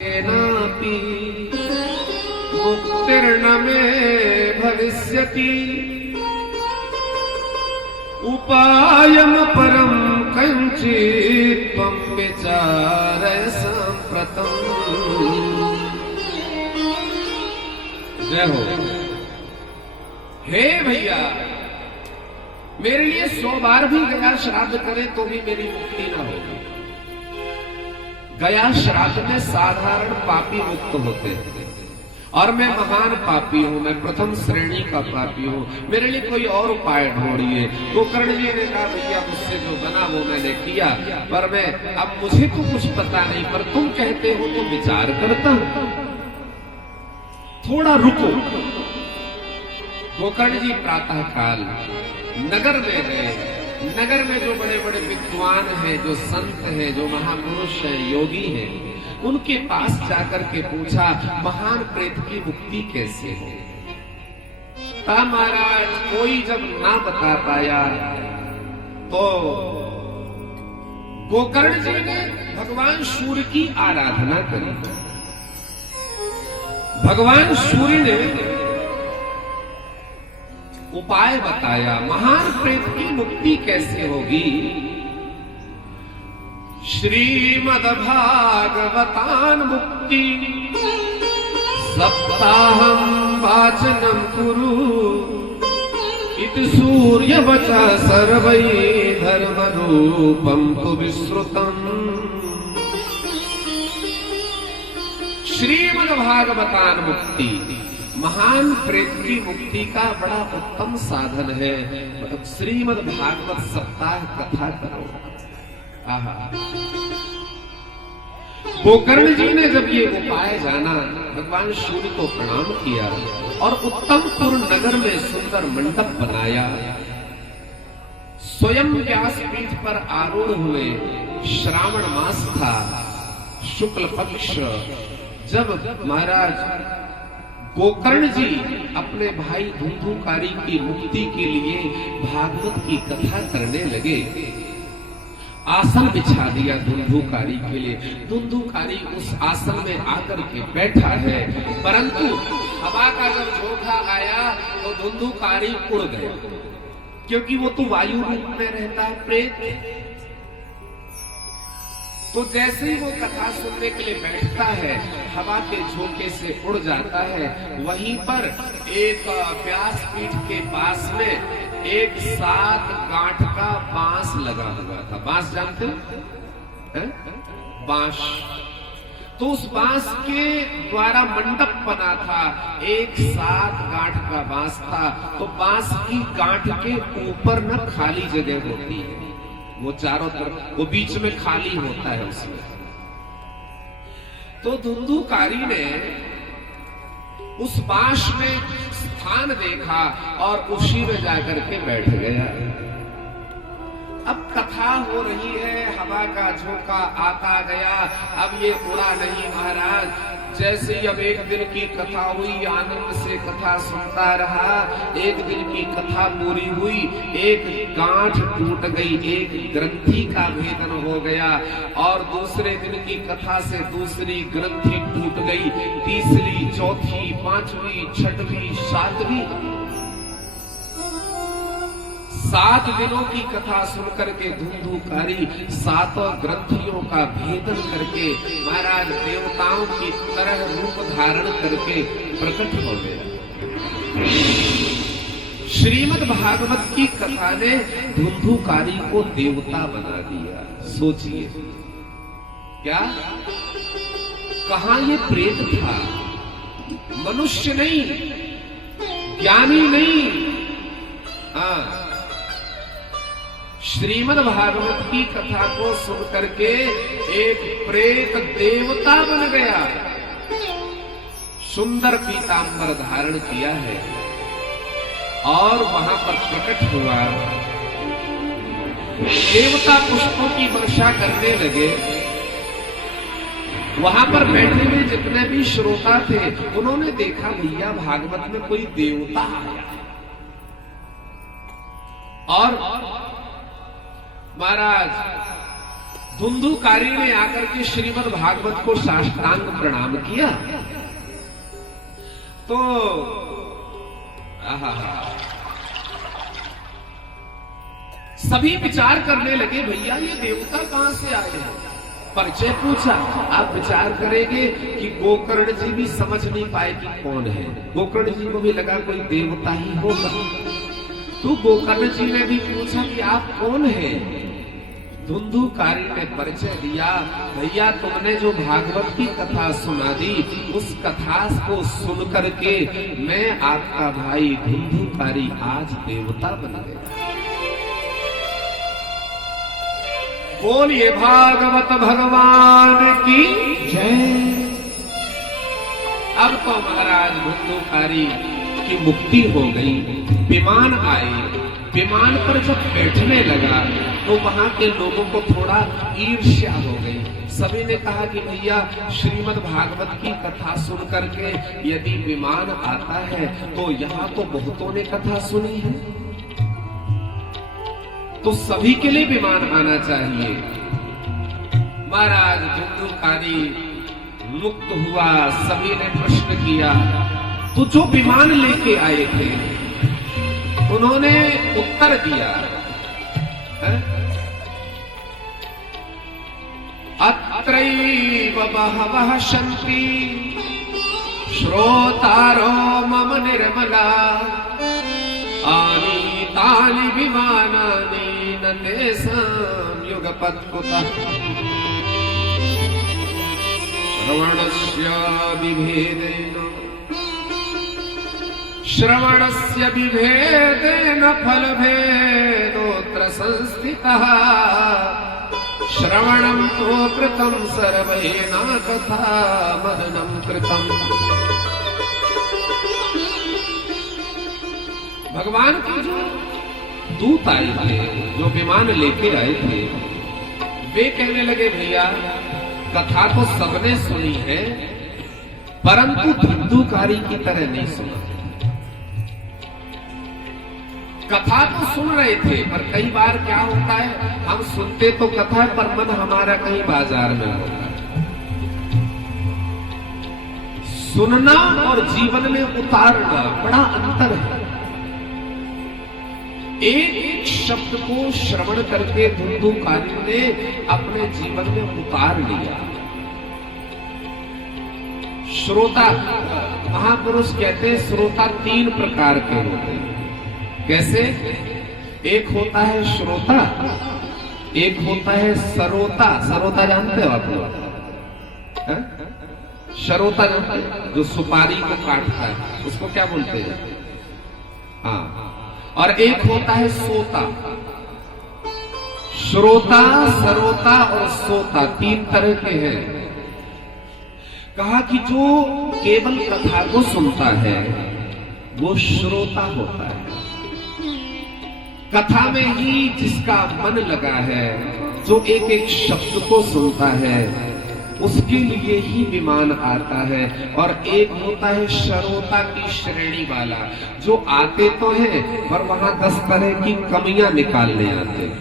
नापि मुक्तिर्न मे भविष्यति उपायम परम कंचित त्वं विचारय सांप्रतम्। जय हो। हे भैया, मेरे लिए 100 बार भी गया श्राद्ध करे तो भी मेरी मुक्ति ना होगी। गया श्राद्ध में साधारण पापी मुक्त होते हैं और मैं महान पापी हूं, मैं प्रथम श्रेणी का पापी हूं, मेरे लिए कोई और उपाय ढूंढिए। गोकर्ण जी ने कहा भैया मुझसे जो बना वो मैंने किया, पर मैं अब मुझे तो कुछ पता नहीं, पर तुम कहते हो तो विचार करता हूं, थोड़ा रुको। गोकर्ण जी प्रातः काल नगर में गए। नगर में जो बड़े बड़े विद्वान हैं, जो संत हैं, जो महापुरुष हैं, योगी हैं, उनके पास जाकर के पूछा महान प्रेत की मुक्ति कैसे हो। महाराज कोई जब ना बता पाया तो गोकर्ण जी ने भगवान सूर्य की आराधना करी। भगवान सूर्य ने उपाय बताया महान प्रेत की मुक्ति कैसे होगी। श्रीमद् भागवतान मुक्ति सप्ताहं वाचनं कुरु इति सूर्य वचा सर्वै धर्म रूपं तु विश्रुतम्। श्रीमद् भागवतान मुक्ति महान प्रेत की मुक्ति का बड़ा उत्तम साधन है। श्रीमद् भागवत सप्ताह कथा करो। आहा। गोकर्ण जी ने जब ये उपाय जाना, भगवान सूर्य को प्रणाम किया और उत्तमपुर नगर में सुंदर मंडप बनाया। स्वयं व्यासपीठ पर आरूढ़ हुए। श्रावण मास था, शुक्ल पक्ष। जब महाराज गोकर्ण जी अपने भाई धुंधुकारी की मुक्ति के लिए भागवत की कथा करने लगे, आसन बिछा दिया धुंधुकारी के लिए। धुंधुकारी उस आसन में आकर के बैठा है, परंतु हवा का जब झोंका आया तो धुंधुकारी उड़ गया, क्योंकि वो तो वायु रूप में रहता है प्रेत। तो जैसे ही वो कथा सुनने के लिए बैठता है, हवा के झोंके से उड़ जाता है। वहीं पर एक व्यासपीठ के पास में एक 7 गांठ का बांस लगा हुआ था। बांस जानते हो? बांस। तो उस बांस के द्वारा मंडप बना था। एक 7 गांठ का बांस था। तो बांस की गांठ के ऊपर न खाली जगह होती है, वो चारों तरफ, वो बीच में खाली होता है उसमें। तो धुंधुकारी ने उस बांस में स्थान देखा और उसी में जाकर के बैठ गया। अब कथा हो रही है, हवा का झोंका आता गया। अब ये उड़ा नहीं महाराज। जैसे अब एक दिन की कथा हुई, आनंद से कथा सुनता रहा। एक दिन की कथा पूरी हुई, एक गांठ टूट गई, एक ग्रंथि का भेदन हो गया। और दूसरे दिन की कथा से दूसरी ग्रंथि टूट गई, तीसरी, चौथी, 5वीं, 6वीं, 7वीं। 7 दिनों की कथा सुनकर के धुंधुकारी 7 ग्रंथियों का भेदन करके महाराज देवताओं की तरह रूप धारण करके प्रकट हो गया। श्रीमद् भागवत की कथा ने धुंधुकारी को देवता बना दिया। सोचिए क्या, कहां ये प्रेत था, मनुष्य नहीं, ज्ञानी नहीं। हाँ, श्रीमद् भागवत की कथा को सुन करके एक प्रेत देवता बन गया। सुंदर पीतांबर धारण किया है और वहां पर प्रकट हुआ। देवता पुष्पों की वर्षा करने लगे। वहां पर बैठे हुए जितने भी श्रोता थे, उन्होंने देखा भैया भागवत में कोई देवता आया। और महाराज धुंधुकारी ने आकर के श्रीमद् भागवत को साष्टांग प्रणाम किया। तो सभी विचार करने लगे, भैया ये देवता कहां से आए हैं। परिचय पूछा। आप विचार करेंगे कि गोकर्ण जी भी समझ नहीं पाए कि कौन है। गोकर्ण जी को भी लगा कोई देवता ही होगा। तो गोकर्ण जी ने भी पूछा कि आप कौन हैं। धुंधुकारी ने परिचय दिया, भैया तुमने जो भागवत की कथा सुना दी, उस कथा को सुन करके मैं आपका भाई धुंधुकारी आज देवता बन गया। बोलिए भागवत भगवान की जय। अब तो महाराज धुंधुकारी की मुक्ति हो गई। विमान आए, विमान पर जब बैठने लगा तो वहां के लोगों को थोड़ा ईर्ष्या हो गई। सभी ने कहा कि भैया श्रीमद् भागवत की कथा सुन करके यदि विमान आता है तो यहाँ तो बहुतों ने कथा सुनी है, तो सभी के लिए विमान आना चाहिए। महाराज धुंधुकारी मुक्त हुआ। सभी ने प्रश्न किया तो जो विमान लेके आए थे उन्होंने उत्तर दिया, अत्रैव बहवः सन्ति श्रोतारो मम निर्मला आनीतानि विमानानि न तेषां युगपत्कुतः श्रवणस्य विभेदेन फलभेदोऽत्र संस्थितः श्रवणं तो कृतं सर्वैः न तथा मननं कृतम्। भगवान के जो दूत आए थे, जो विमान लेके आए थे, वे कहने लगे भैया कथा तो सबने सुनी है परंतु धुंधुकारी की तरह नहीं सुना। कथा तो सुन रहे थे पर कई बार क्या होता है, हम सुनते तो कथा पर मन हमारा कहीं बाजार में होता है। सुनना और जीवन में उतारना बड़ा अंतर है। एक शब्द को श्रवण करके धुंधुकारी ने अपने जीवन में उतार लिया। श्रोता, महापुरुष कहते हैं श्रोता तीन प्रकार के होते हैं। कैसे? एक होता है श्रोता, एक होता है सरोता। सरोता जानते हो आप लोग? श्रोता जानते हैं? जो सुपारी को काटता है उसको क्या बोलते हैं? हाँ। और एक होता है सोता। श्रोता, सरोता और सोता तीन तरह के हैं। कहा कि जो केवल कथा को सुनता है वो श्रोता होता है। कथा में ही जिसका मन लगा है, जो एक एक शब्द को सुनता है, उसके लिए ही विमान आता है। और एक होता है श्रोता की श्रेणी वाला, जो आते तो हैं पर वहां 10 तरह की कमियां निकालने आते हैं।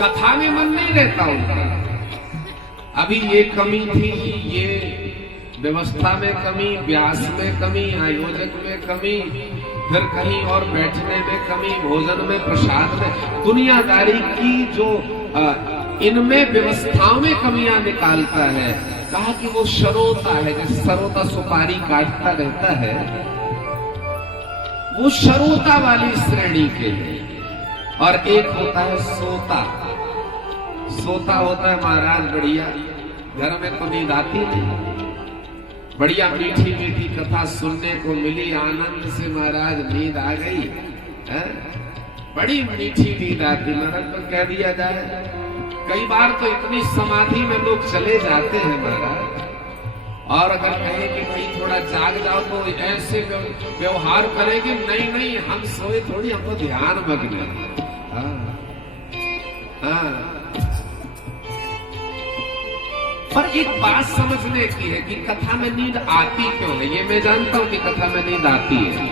कथा में मन नहीं रहता उनका। अभी ये कमी थी, ये व्यवस्था में कमी, व्यास में कमी, आयोजक में कमी, फिर कहीं और बैठने में कमी, भोजन में, प्रसाद में, दुनियादारी की जो इनमें व्यवस्थाओं में कमियां निकालता है। कहा कि वो श्रोता है, जैसे सरोता सुपारी काटता रहता है, वो श्रोता वाली श्रेणी के हैं। और एक होता है सोता। सोता होता है महाराज बढ़िया, घर में तो नींद आती नहीं, बढ़िया मीठी मीठी कथा सुनने को मिली, आनंद से महाराज नींद आ गई है? बड़ी मीठी नींद आती। महाराज तो कह दिया जाए, कई बार तो इतनी समाधि में लोग चले जाते हैं महाराज, और अगर कहें कि भाई थोड़ा जाग जाओ तो ऐसे व्यवहार करेंगे, नहीं नहीं हम सोए थोड़ी, हमको ध्यान मग्न है। पर एक बात समझने की है कि कथा में नींद आती क्यों है। ये मैं जानता हूं कि कथा में नींद आती है,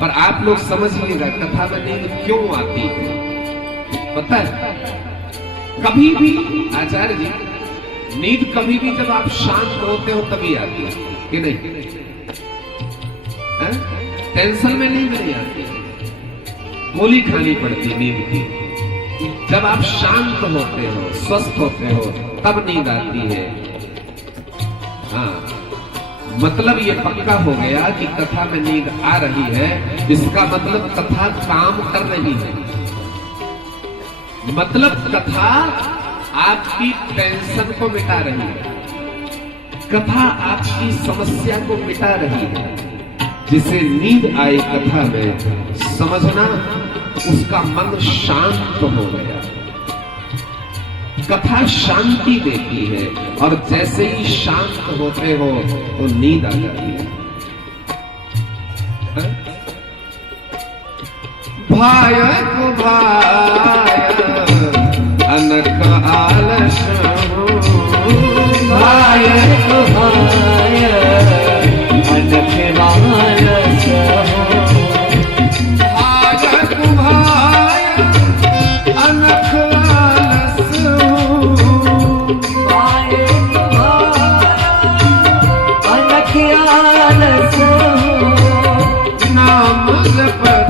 पर आप लोग समझिएगा कथा में नींद क्यों आती है। पता है कभी भी आचार्य जी, नींद कभी भी जब आप शांत होते हो तभी आती है कि नहीं? टेंशन में नींद नहीं आती, गोली खानी पड़ती नींद की। जब आप शांत होते हो, स्वस्थ होते हो, तब नींद आती है। हाँ, मतलब ये पक्का हो गया कि कथा में नींद आ रही है, इसका मतलब कथा काम कर रही है। मतलब कथा आपकी टेंशन को मिटा रही है, कथा आपकी समस्या को मिटा रही है। जिसे नींद आए कथा में, समझना उसका मन शांत हो गया। कथा शांति देती है और जैसे ही शांत होते हो तो नींद आ जाती है। भाय को भाय अनक आलस, भाय को भाय अनक आलस, भाय को भाय अनक आलस, भाय को भाय अनक आलस, नाम जपत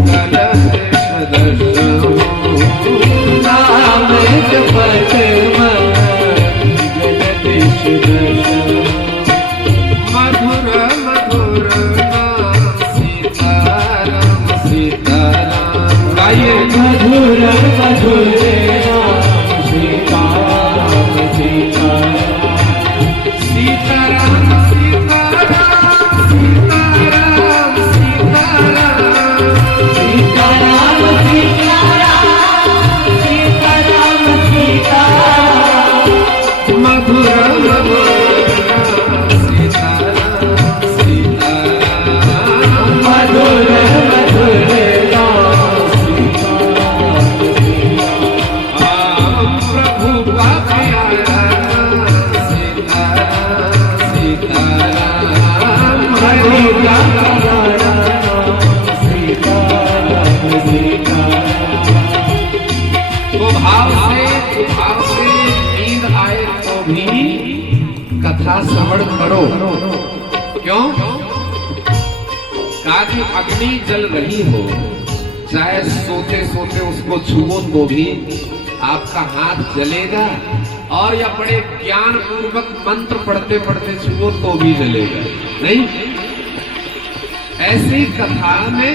मंगल सदस्य, नाम जपत मंगल सदस्य, मधुर मधुर नाम सीताराम सीताराम। गाइए मधुर मधुर नाम सीताराम सीताराम, सीताराम सीताराम सीताराम सीताराम, सीताराम सीताराम सीताराम सीताराम, मधुर मधुर नाम सीताराम सीताराम, मधुर मधुर नाम सीताराम आम प्रभु का प्यारा नाम सीताराम सीताराम, प्रभु का प्यारा नाम सीताराम सीताराम। तो भाव से नींद आए तो भी कथा श्रवण करो। क्यों? काफी अग्नि जल रही हो, चाहे सोते सोते उसको छुओ तो भी आपका हाथ जलेगा, और या बड़े ज्ञान पूर्वक मंत्र पढ़ते पढ़ते छुओ तो भी जलेगा। नहीं, ऐसी कथा में